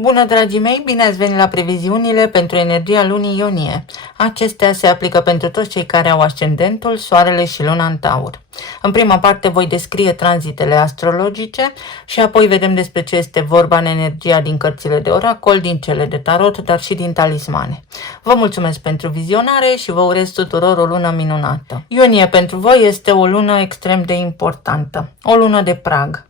Bună, dragii mei! Bine ați venit la previziunile pentru energia lunii iunie. Acestea se aplică pentru toți cei care au ascendentul, soarele și luna în Taur. În prima parte voi descrie tranzitele astrologice și apoi vedem despre ce este vorba în energia din cărțile de oracol, din cele de tarot, dar și din talismane. Vă mulțumesc pentru vizionare și vă urez tuturor o lună minunată. Iunie pentru voi este o lună extrem de importantă, o lună de prag.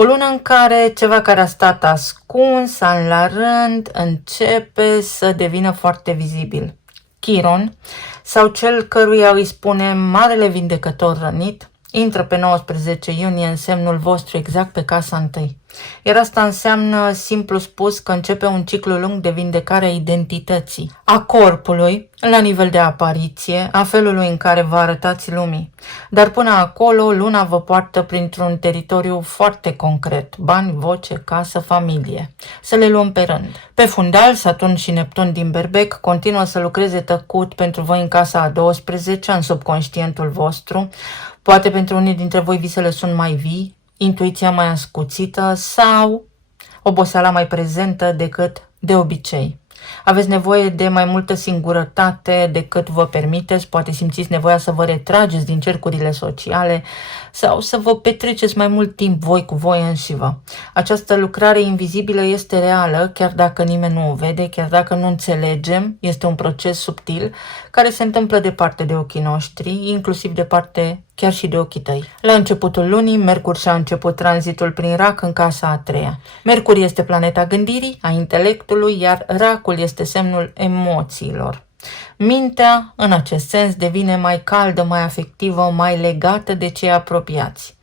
O lună în care ceva care a stat ascuns, an la rând, începe să devină foarte vizibil. Chiron, sau cel căruia îi spune Marele Vindecător Rănit, intră pe 19 iunie în semnul vostru exact pe casa întâi. Iar asta înseamnă, simplu spus, că începe un ciclu lung de vindecare a identității, a corpului, la nivel de apariție, a felului în care vă arătați lumii. Dar până acolo, luna vă poartă printr-un teritoriu foarte concret, bani, voce, casă, familie. Să le luăm pe rând. Pe fundal, Saturn și Neptun din Berbec continuă să lucreze tăcut pentru voi în casa a 12, în subconștientul vostru. Poate pentru unii dintre voi visele sunt mai vii, intuiția mai ascuțită sau oboseala mai prezentă decât de obicei. Aveți nevoie de mai multă singurătate decât vă permiteți, poate simțiți nevoia să vă retrageți din cercurile sociale sau să vă petreceți mai mult timp voi cu voi înșivă. Această lucrare invizibilă este reală, chiar dacă nimeni nu o vede, chiar dacă nu înțelegem, este un proces subtil care se întâmplă departe de ochii noștri, inclusiv departe chiar și de ochii tăi. La începutul lunii, Mercur și-a început tranzitul prin Rac în casa a treia. Mercur este planeta gândirii, a intelectului, iar Racul este semnul emoțiilor. Mintea, în acest sens, devine mai caldă, mai afectivă, mai legată de cei apropiați.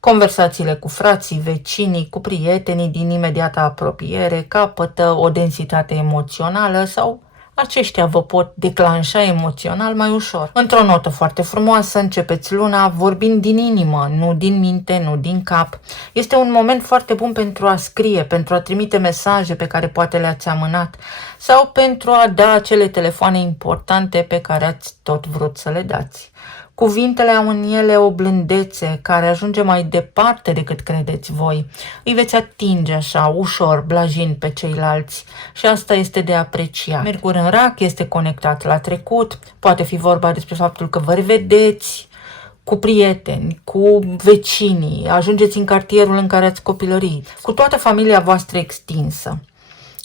Conversațiile cu frații, vecinii, cu prietenii din imediata apropiere capătă o densitate emoțională sau aceștia vă pot declanșa emoțional mai ușor. Într-o notă foarte frumoasă, începeți luna vorbind din inimă, nu din minte, nu din cap. Este un moment foarte bun pentru a scrie, pentru a trimite mesaje pe care poate le-ați amânat sau pentru a da acele telefoane importante pe care ați tot vrut să le dați. Cuvintele au în ele o blândețe care ajunge mai departe decât credeți voi. Îi veți atinge așa, ușor, blajin pe ceilalți și asta este de apreciat. Mercur în Rac este conectat la trecut, poate fi vorba despre faptul că vă revedeți cu prieteni, cu vecinii, ajungeți în cartierul în care ați copilărit, cu toată familia voastră extinsă.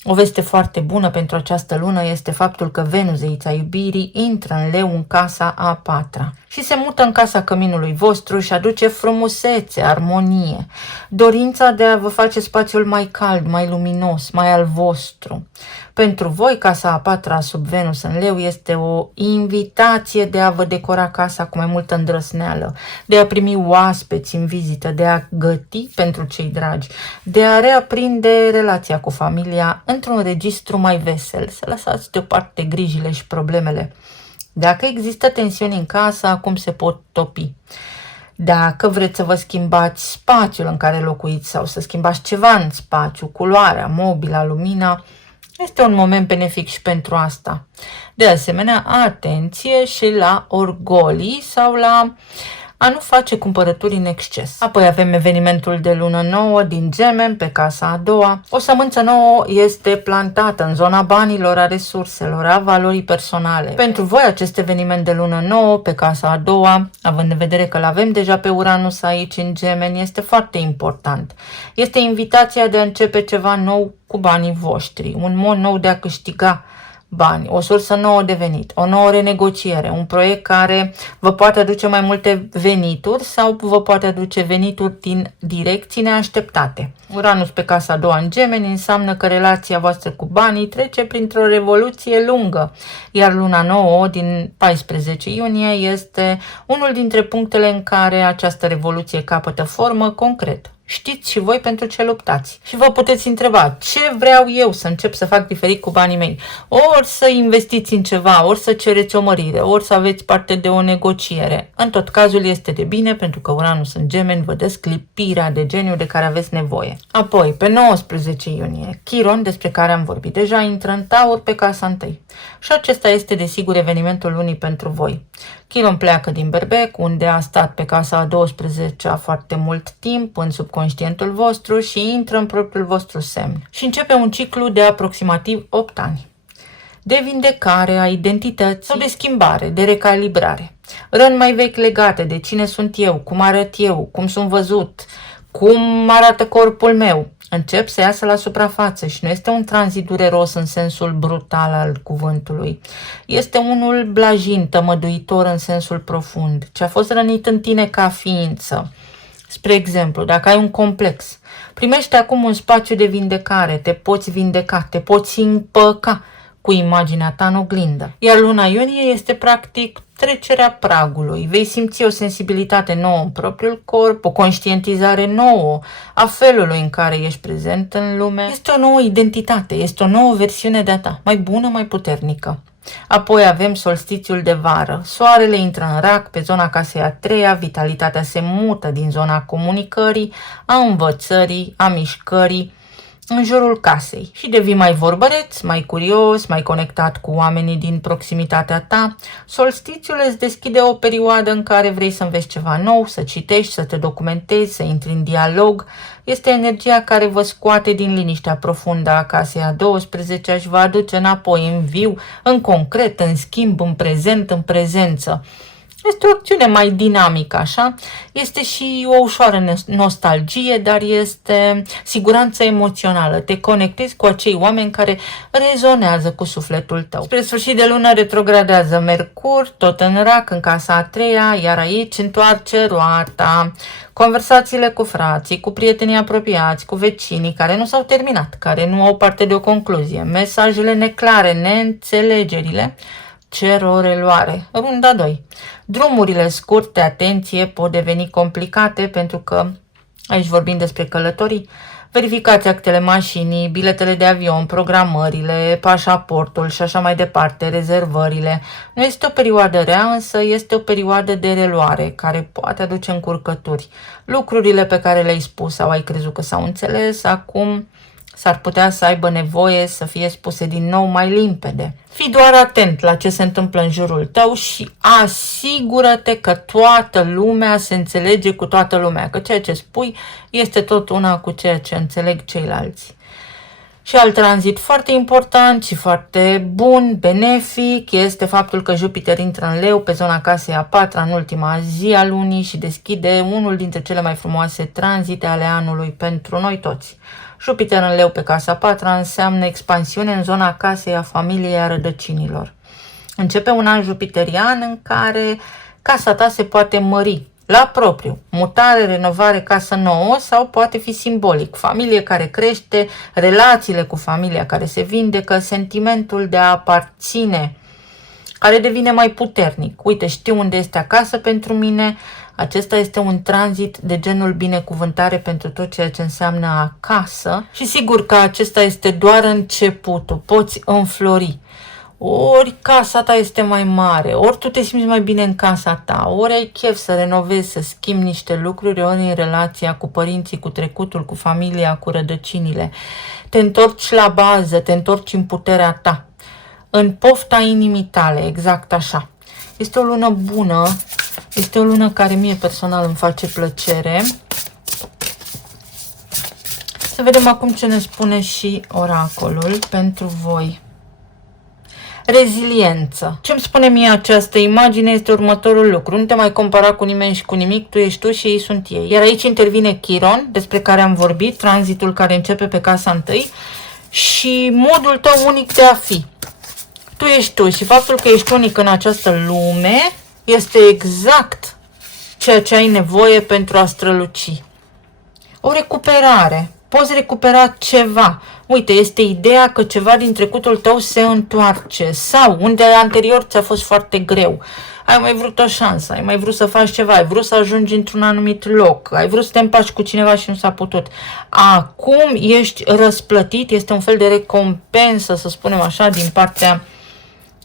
O veste foarte bună pentru această lună este faptul că Venus, zeița iubirii, intră în Leu în casa a patra și se mută în casa căminului vostru și aduce frumusețe, armonie, dorința de a vă face spațiul mai cald, mai luminos, mai al vostru. Pentru voi, casa a patra sub Venus în Leu este o invitație de a vă decora casa cu mai multă îndrăsneală, de a primi oaspeți în vizită, de a găti pentru cei dragi, de a reaprinde relația cu familia într-un registru mai vesel, să lăsați deoparte grijile și problemele. Dacă există tensiuni în casă, acum se pot topi. Dacă vreți să vă schimbați spațiul în care locuiți sau să schimbați ceva în spațiu, culoarea, mobila, lumina, este un moment benefic și pentru asta. De asemenea, atenție și la orgolii sau la a nu face cumpărături în exces. Apoi avem evenimentul de lună nouă din Gemeni pe casa a doua. O sămânță nouă este plantată în zona banilor, a resurselor, a valorii personale. Pentru voi acest eveniment de lună nouă pe casa a doua, având în vedere că l-avem deja pe Uranus aici în Gemeni, este foarte important. Este invitația de a începe ceva nou cu banii voștri, un mod nou de a câștiga bani, o sursă nouă de venit, o nouă renegociere, un proiect care vă poate aduce mai multe venituri sau vă poate aduce venituri din direcții neașteptate. Uranus pe casa a doua în Gemeni înseamnă că relația voastră cu banii trece printr-o revoluție lungă, iar luna nouă din 14 iunie este unul dintre punctele în care această revoluție capătă formă concretă. Știți și voi pentru ce luptați. Și vă puteți întreba, ce vreau eu să încep să fac diferit cu banii mei? Ori să investiți în ceva, ori să cereți o mărire, ori să aveți parte de o negociere. În tot cazul este de bine pentru că Uranus în Gemeni vă dă sclipirea de geniu de care aveți nevoie. Apoi, pe 19 iunie, Chiron, despre care am vorbit deja, intră în Taur pe casa întâi. Și acesta este desigur evenimentul lunii pentru voi. Chiron pleacă din Berbec, unde a stat pe casa a 12-a foarte mult timp în subconștientul vostru și intră în propriul vostru semn. Și începe un ciclu de aproximativ 8 ani. De vindecare a identității sau de schimbare, de recalibrare. Răni mai vechi legate de cine sunt eu, cum arăt eu, cum sunt văzut, cum arată corpul meu, încep să iasă la suprafață și nu este un tranzit dureros în sensul brutal al cuvântului. Este unul blajin, tămăduitor în sensul profund, ce a fost rănit în tine ca ființă. Spre exemplu, dacă ai un complex, primește acum un spațiu de vindecare, te poți vindeca, te poți împăca cu imaginea ta în oglindă. Iar luna iunie este practic trecerea pragului. Vei simți o sensibilitate nouă în propriul corp, o conștientizare nouă a felului în care ești prezent în lume. Este o nouă identitate, este o nouă versiune de-a ta, mai bună, mai puternică. Apoi avem solstițiul de vară. Soarele intră în rac pe zona casei a treia, vitalitatea se mută din zona comunicării, a învățării, a mișcării, în jurul casei și devii mai vorbăreț, mai curios, mai conectat cu oamenii din proximitatea ta. Solstițiul îți deschide o perioadă în care vrei să înveți ceva nou, să citești, să te documentezi, să intri în dialog. Este energia care vă scoate din liniștea profundă a casei a 12-a și vă aduce înapoi în viu, în concret, în schimb, în prezent, în prezență. Este o acțiune mai dinamică, așa. Este și o ușoară nostalgie, dar este siguranță emoțională. Te conectezi cu acei oameni care rezonează cu sufletul tău. Spre sfârșit de lună retrogradează Mercur, tot în rac, în casa a treia, iar aici întoarce roata. Conversațiile cu frații, cu prietenii apropiați, cu vecinii care nu s-au terminat, care nu au parte de o concluzie, mesajele neclare, neînțelegerile, cer o reluare. Runda 2. Drumurile scurte, atenție, pot deveni complicate pentru că, aici vorbim despre călătorii, verificați actele mașinii, biletele de avion, programările, pașaportul și așa mai departe, rezervările. Nu este o perioadă rea, însă este o perioadă de reluare care poate aduce încurcături. Lucrurile pe care le-ai spus sau ai crezut că s-au înțeles, acum s-ar putea să aibă nevoie să fie spuse din nou mai limpede. Fii doar atent la ce se întâmplă în jurul tău și asigură-te că toată lumea se înțelege cu toată lumea, că ceea ce spui este tot una cu ceea ce înțeleg ceilalți. Și alt tranzit foarte important și foarte bun, benefic, este faptul că Jupiter intră în Leu pe zona casei a patra în ultima zi a lunii și deschide unul dintre cele mai frumoase tranzite ale anului pentru noi toți. Jupiter în Leu pe casa a patra înseamnă expansiune în zona casei a familiei, a rădăcinilor. Începe un an jupiterian în care casa ta se poate mări la propriu, mutare, renovare, casă nouă sau poate fi simbolic, familie care crește, relațiile cu familia care se vindecă, sentimentul de a aparține care devine mai puternic. Uite, știu unde este acasă pentru mine. Acesta este un tranzit de genul binecuvântare pentru tot ceea ce înseamnă acasă și sigur că acesta este doar începutul, poți înflori. Ori casa ta este mai mare, ori tu te simți mai bine în casa ta, ori ai chef să renovezi, să schimbi niște lucruri, ori în relația cu părinții, cu trecutul, cu familia, cu rădăcinile. Te întorci la bază, te întorci în puterea ta, în pofta inimii tale, exact așa. Este o lună bună, este o lună care mie personal îmi face plăcere. Să vedem acum ce ne spune și oracolul pentru voi. Reziliență. Ce-mi spune mie această imagine este următorul lucru. Nu te mai compara cu nimeni și cu nimic, tu ești tu și ei sunt ei. Iar aici intervine Chiron, despre care am vorbit, tranzitul care începe pe casa întâi și modul tău unic de a fi. Tu ești tu și faptul că ești unic în această lume este exact ceea ce ai nevoie pentru a străluci. O recuperare. Poți recupera ceva. Uite, este ideea că ceva din trecutul tău se întoarce sau unde anterior ți-a fost foarte greu. Ai mai vrut o șansă, ai mai vrut să faci ceva, ai vrut să ajungi într-un anumit loc, ai vrut să te împaci cu cineva și nu s-a putut. Acum ești răsplătit, este un fel de recompensă, să spunem așa, din partea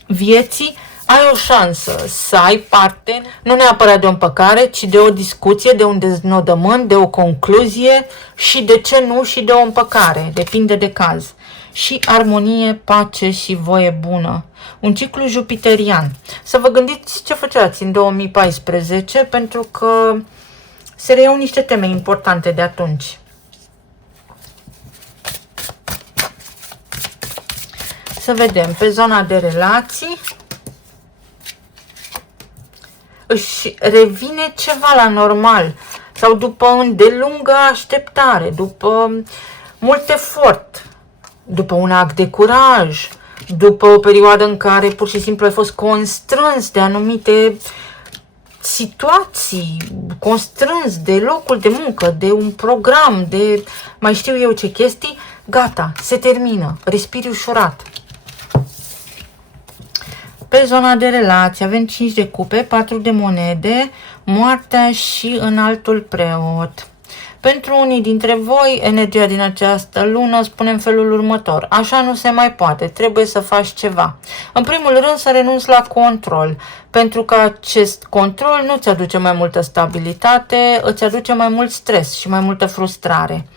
vieții, ai o șansă să ai parte, nu neapărat de o împăcare, ci de o discuție, de un deznodământ, de o concluzie și de ce nu și de o împăcare, depinde de caz. Și armonie, pace și voie bună. Un ciclu jupiterian. Să vă gândiți ce făceați în 2014, pentru că se reiau niște teme importante de atunci. Să vedem, pe zona de relații își revine ceva la normal sau după îndelungă așteptare, după mult efort, după un act de curaj, după o perioadă în care pur și simplu ai fost constrâns de anumite situații, constrâns de locul de muncă, de un program, de mai știu eu ce chestii, gata, se termină, respiri ușurat. Pe zona de relații avem 5 de cupe, 4 de monede, moartea și înaltul preot. Pentru unii dintre voi, energia din această lună spune în felul următor: așa nu se mai poate, trebuie să faci ceva. În primul rând să renunți la control, pentru că acest control nu îți aduce mai multă stabilitate, îți aduce mai mult stres și mai multă frustrare.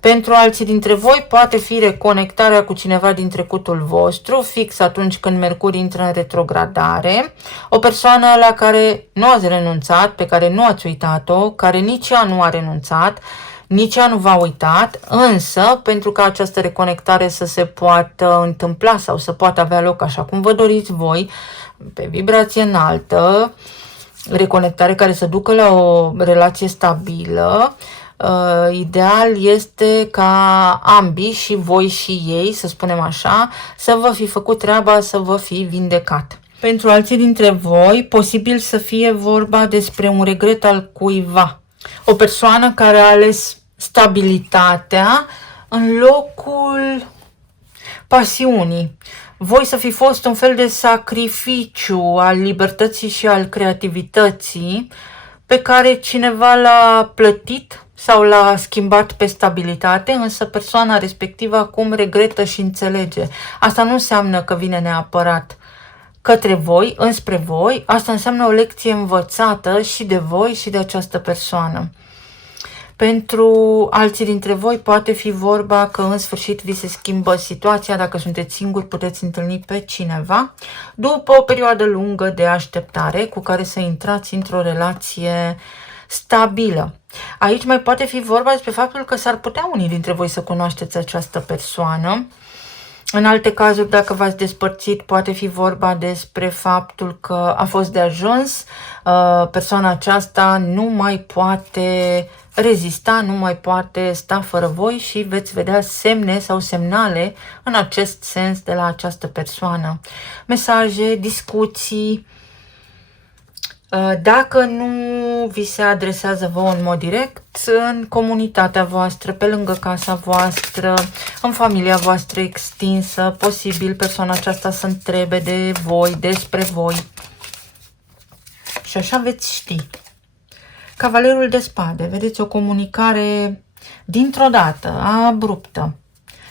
Pentru alții dintre voi poate fi reconectarea cu cineva din trecutul vostru, fix atunci când Mercur intră în retrogradare, o persoană la care nu ați renunțat, pe care nu ați uitat-o, care nici ea nu a renunțat, nici ea nu v-a uitat, însă pentru ca această reconectare să se poată întâmpla sau să poată avea loc așa cum vă doriți voi, pe vibrație înaltă, reconectare care să ducă la o relație stabilă, ideal este ca ambii, și voi și ei, să spunem așa, să vă fi făcut treaba, să vă fi vindecat. Pentru alții dintre voi, posibil să fie vorba despre un regret al cuiva. O persoană care a ales stabilitatea în locul pasiunii. Voi să fi fost un fel de sacrificiu al libertății și al creativității pe care cineva l-a plătit sau l-a schimbat pe stabilitate, însă persoana respectivă acum regretă și înțelege. Asta nu înseamnă că vine neapărat către voi, înspre voi, asta înseamnă o lecție învățată și de voi și de această persoană. Pentru alții dintre voi poate fi vorba că în sfârșit vi se schimbă situația, dacă sunteți singuri puteți întâlni pe cineva după o perioadă lungă de așteptare cu care să intrați într-o relație stabilă. Aici mai poate fi vorba despre faptul că s-ar putea unii dintre voi să cunoașteți această persoană. În alte cazuri, dacă v-ați despărțit, poate fi vorba despre faptul că a fost de ajuns, persoana aceasta nu mai poate rezista, nu mai poate sta fără voi și veți vedea semne sau semnale în acest sens de la această persoană. Mesaje, discuții. Dacă nu vi se adresează vouă în mod direct, în comunitatea voastră, pe lângă casa voastră, în familia voastră extinsă, posibil persoana aceasta să întrebe de voi, despre voi. Și așa veți ști. Cavalerul de spade, vedeți, o comunicare dintr-o dată, abruptă.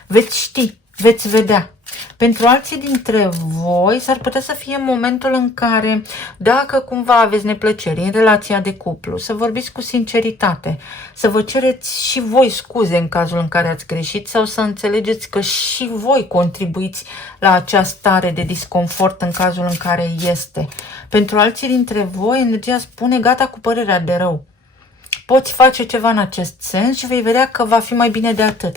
Veți ști, veți vedea. Pentru alții dintre voi s-ar putea să fie momentul în care, dacă cumva aveți neplăceri în relația de cuplu, să vorbiți cu sinceritate, să vă cereți și voi scuze în cazul în care ați greșit sau să înțelegeți că și voi contribuiți la acea stare de disconfort în cazul în care este. Pentru alții dintre voi, energia spune gata cu părerea de rău. Poți face ceva în acest sens și vei vedea că va fi mai bine de atât.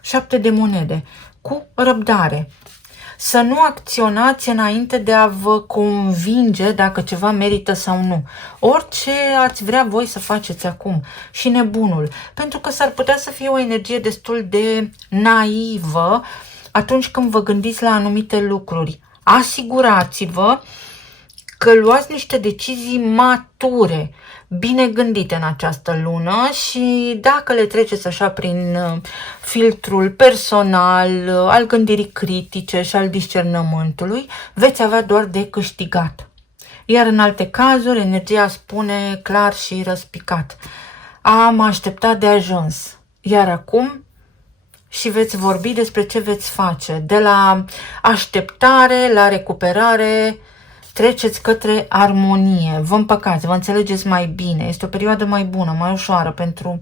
7 de monede. Cu răbdare. Să nu acționați înainte de a vă convinge dacă ceva merită sau nu. Orice ați vrea voi să faceți acum. Și nebunul. Pentru că s-ar putea să fie o energie destul de naivă atunci când vă gândiți la anumite lucruri. Asigurați-vă că luați niște decizii mature, bine gândite în această lună și dacă le treceți așa prin filtrul personal, al gândirii critice și al discernământului, veți avea doar de câștigat. Iar în alte cazuri, energia spune clar și răspicat: am așteptat de ajuns, iar acum și veți vorbi despre ce veți face. De la așteptare la recuperare, treceți către armonie, vă împăcați, vă înțelegeți mai bine, este o perioadă mai bună, mai ușoară pentru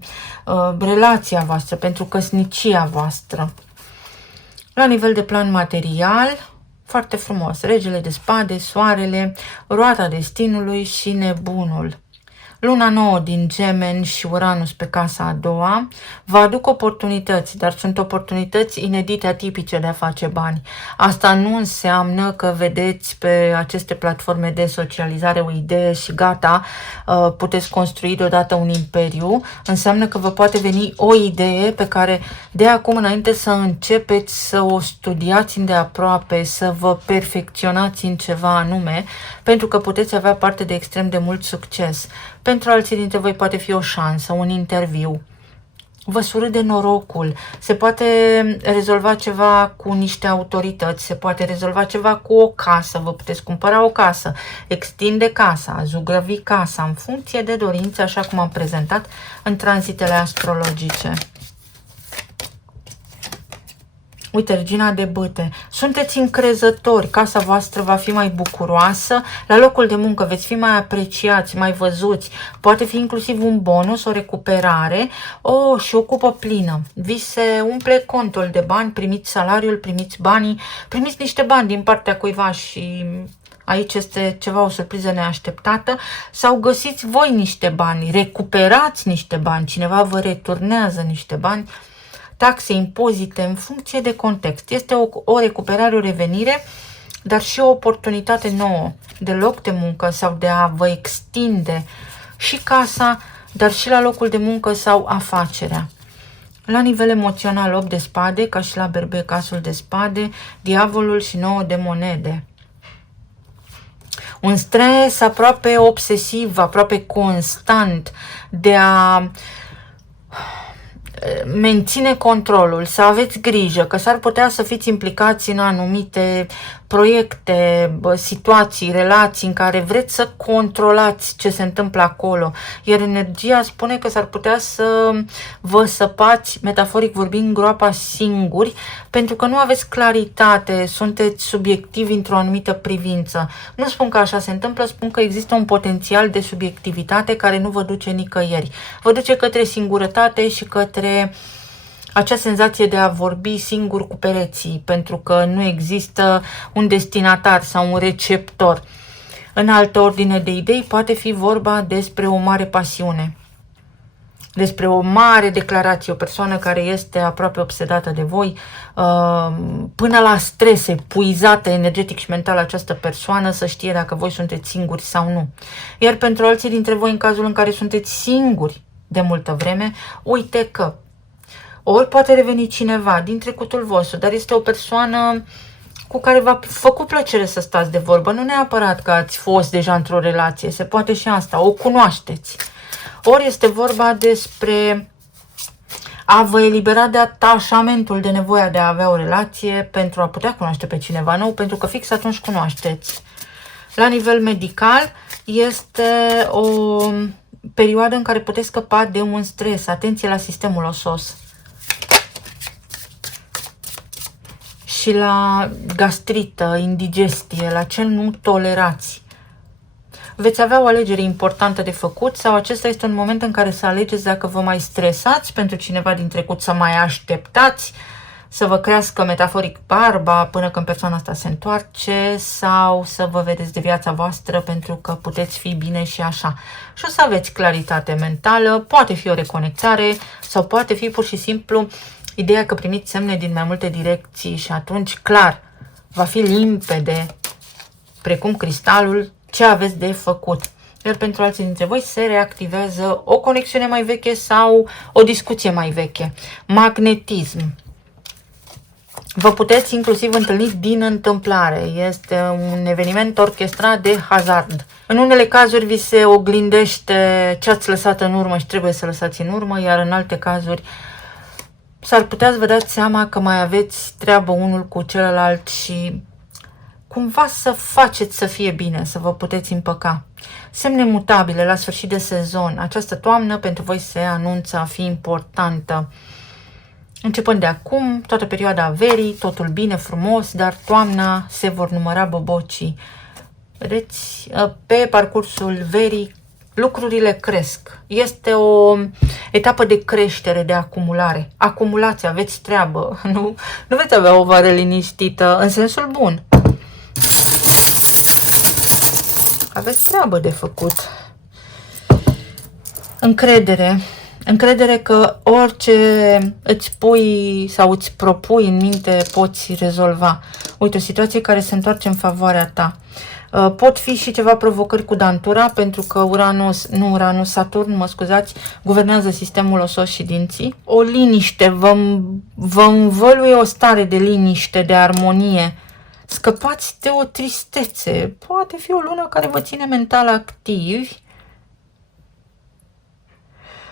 relația voastră, pentru căsnicia voastră. La nivel de plan material, foarte frumos, regele de spade, soarele, roata destinului și nebunul. Luna nouă din Gemeni și Uranus pe casa a doua vă aduc oportunități, dar sunt oportunități inedite, atipice de a face bani. Asta nu înseamnă că vedeți pe aceste platforme de socializare o idee și gata, puteți construi deodată un imperiu. Înseamnă că vă poate veni o idee pe care de acum înainte să începeți să o studiați îndeaproape, să vă perfecționați în ceva anume, pentru că puteți avea parte de extrem de mult succes. Pentru alții dintre voi poate fi o șansă, un interviu. Vă surâde norocul. Se poate rezolva ceva cu niște autorități, se poate rezolva ceva cu o casă, vă puteți cumpăra o casă, extinde casa, zugrăvi casa, în funcție de dorințe, așa cum am prezentat în tranzitele astrologice. Uite, regina de bâte. Sunteți încrezători, casa voastră va fi mai bucuroasă, la locul de muncă veți fi mai apreciați, mai văzuți, poate fi inclusiv un bonus, o recuperare, și o cupă plină. Vi se umple contul de bani, primiți salariul, primiți banii, primiți niște bani din partea cuiva și aici este ceva, o surpriză neașteptată, sau găsiți voi niște bani, recuperați niște bani, cineva vă returnează niște bani, taxe, impozite, în funcție de context. Este o recuperare, o revenire, dar și o oportunitate nouă de loc de muncă sau de a vă extinde și casa, dar și la locul de muncă sau afacerea. La nivel emoțional, 8 de spade, ca și la berbec, asul de spade, diavolul și 9 de monede. Un stres aproape obsesiv, aproape constant de a menține controlul, să aveți grijă, că s-ar putea să fiți implicați în anumite proiecte, situații, relații în care vreți să controlați ce se întâmplă acolo. Iar energia spune că s-ar putea să vă săpați, metaforic vorbind, în groapa singuri, pentru că nu aveți claritate, sunteți subiectivi într-o anumită privință. Nu spun că așa se întâmplă, spun că există un potențial de subiectivitate care nu vă duce nicăieri. Vă duce către singurătate și către acea senzație de a vorbi singur cu pereții, pentru că nu există un destinatar sau un receptor. În altă ordine de idei, poate fi vorba despre o mare pasiune, despre o mare declarație, o persoană care este aproape obsedată de voi, până la stres, epuizată energetic și mental această persoană, să știe dacă voi sunteți singuri sau nu. Iar pentru alții dintre voi, în cazul în care sunteți singuri de multă vreme, uite că ori poate reveni cineva din trecutul vostru, dar este o persoană cu care v-a făcut plăcere să stați de vorbă. Nu neapărat că ați fost deja într-o relație, se poate și asta, o cunoașteți. Ori este vorba despre a vă elibera de atașamentul, de nevoia de a avea o relație pentru a putea cunoaște pe cineva nou, pentru că fix atunci cunoașteți. La nivel medical este o perioadă în care puteți scăpa de un stres. Atenție la sistemul osos și la gastrită, indigestie, la ce nu tolerați. Veți avea o alegere importantă de făcut sau acesta este un moment în care să alegeți dacă vă mai stresați pentru cineva din trecut, să mai așteptați să vă crească metaforic barba până când persoana asta se întoarce, sau să vă vedeți de viața voastră pentru că puteți fi bine și așa. Și o să aveți claritate mentală, poate fi o reconectare sau poate fi pur și simplu ideea că primiți semne din mai multe direcții și atunci, clar, va fi limpede, precum cristalul, ce aveți de făcut. Iar pentru alții dintre voi se reactivează o conexiune mai veche sau o discuție mai veche. Magnetism. Vă puteți inclusiv întâlni din întâmplare. Este un eveniment orchestrat de hazard. În unele cazuri vi se oglindește ce ați lăsat în urmă și trebuie să lăsați în urmă, iar în alte cazuri s-ar putea să vă dați seama că mai aveți treabă unul cu celălalt și cumva să faceți să fie bine, să vă puteți împăca. Semne mutabile la sfârșit de sezon. Această toamnă pentru voi se anunță a fi importantă. Începând de acum, toată perioada verii, totul bine, frumos, dar toamna se vor număra bobocii. Vedeți, pe parcursul verii lucrurile cresc. Este o etapă de creștere, de acumulare. Acumulați, aveți treabă. Nu veți avea o vară liniștită, în sensul bun. Aveți treabă de făcut. Încredere. Încredere că orice îți pui sau îți propui în minte poți rezolva. Uite, o situație care se întoarce în favoarea ta. Pot fi și ceva provocări cu dantura, pentru că Saturn, mă scuzați, guvernează sistemul osos și dinții. O liniște, vă învăluie o stare de liniște, de armonie. Scăpați de o tristețe. Poate fi o lună care vă ține mental activi.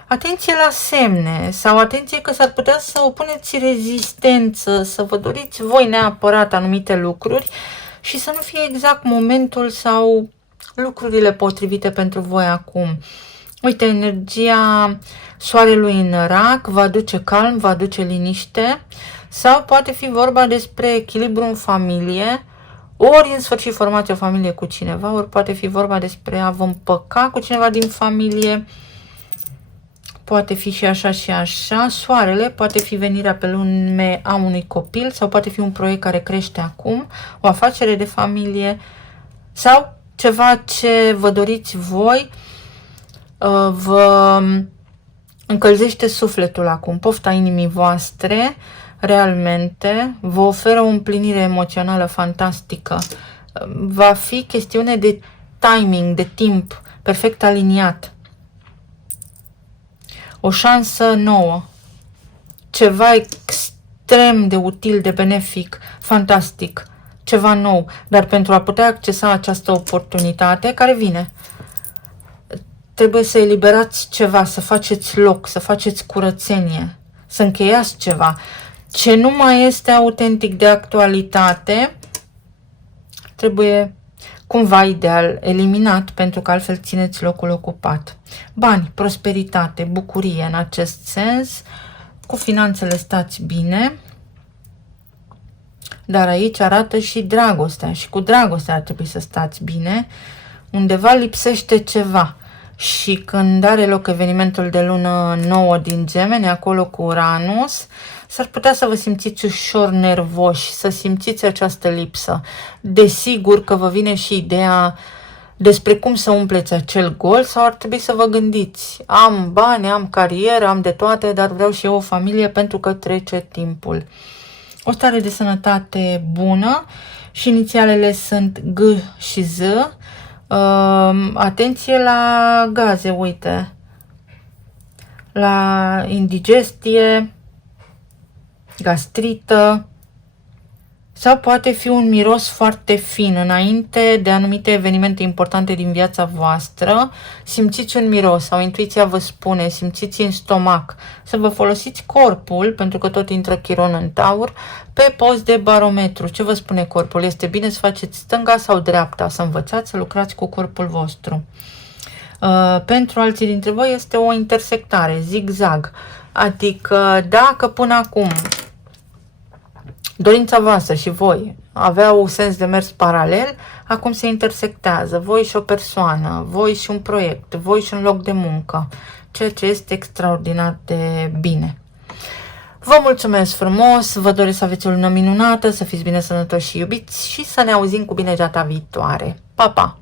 Atenție la semne sau atenție că s-ar putea să opuneți rezistență, să vă doriți voi neapărat anumite lucruri și să nu fie exact momentul sau lucrurile potrivite pentru voi acum. Uite, energia soarelui în rac va aduce calm, va aduce liniște sau poate fi vorba despre echilibru în familie, ori în sfârșit formați o familie cu cineva, ori poate fi vorba despre a vă împăca cu cineva din familie. Poate fi și așa și așa. Soarele poate fi venirea pe lume a unui copil sau poate fi un proiect care crește acum, o afacere de familie sau ceva ce vă doriți voi, vă încălzește sufletul acum, pofta inimii voastre, realmente, vă oferă o împlinire emoțională fantastică. Va fi chestiune de timing, de timp, perfect aliniat. O șansă nouă, ceva extrem de util, de benefic, fantastic, ceva nou. Dar pentru a putea accesa această oportunitate care vine, trebuie să eliberați ceva, să faceți loc, să faceți curățenie, să încheiați ceva. Ce nu mai este autentic de actualitate, trebuie cumva ideal eliminat, pentru că altfel țineți locul ocupat. Bani, prosperitate, bucurie în acest sens, cu finanțele stați bine, dar aici arată și dragostea și cu dragostea ar trebui să stați bine. Undeva lipsește ceva și când are loc evenimentul de lună nouă din Gemeni, acolo cu Uranus, s-ar putea să vă simțiți ușor nervoși, să simțiți această lipsă. Desigur că vă vine și ideea despre cum să umpleți acel gol sau ar trebui să vă gândiți: am bani, am carieră, am de toate, dar vreau și eu o familie pentru că trece timpul. O stare de sănătate bună și inițialele sunt G și Z. Atenție la gaze, uite, la indigestie, gastrită sau poate fi un miros foarte fin înainte de anumite evenimente importante din viața voastră. Simțiți un miros sau intuiția vă spune, simțiți în stomac, să vă folosiți corpul, pentru că tot intră Chiron în Taur, pe post de barometru. Ce vă spune corpul? Este bine să faceți stânga sau dreapta, să învățați să lucrați cu corpul vostru. Pentru alții dintre voi este o intersectare, zigzag, adică dacă până acum dorința voastră și voi aveau sens de mers paralel, acum se intersectează voi și o persoană, voi și un proiect, voi și un loc de muncă, ceea ce este extraordinar de bine. Vă mulțumesc frumos, vă doresc să aveți o lună minunată, să fiți bine sănătoși și iubiți și să ne auzim cu bine data viitoare. Pa, pa!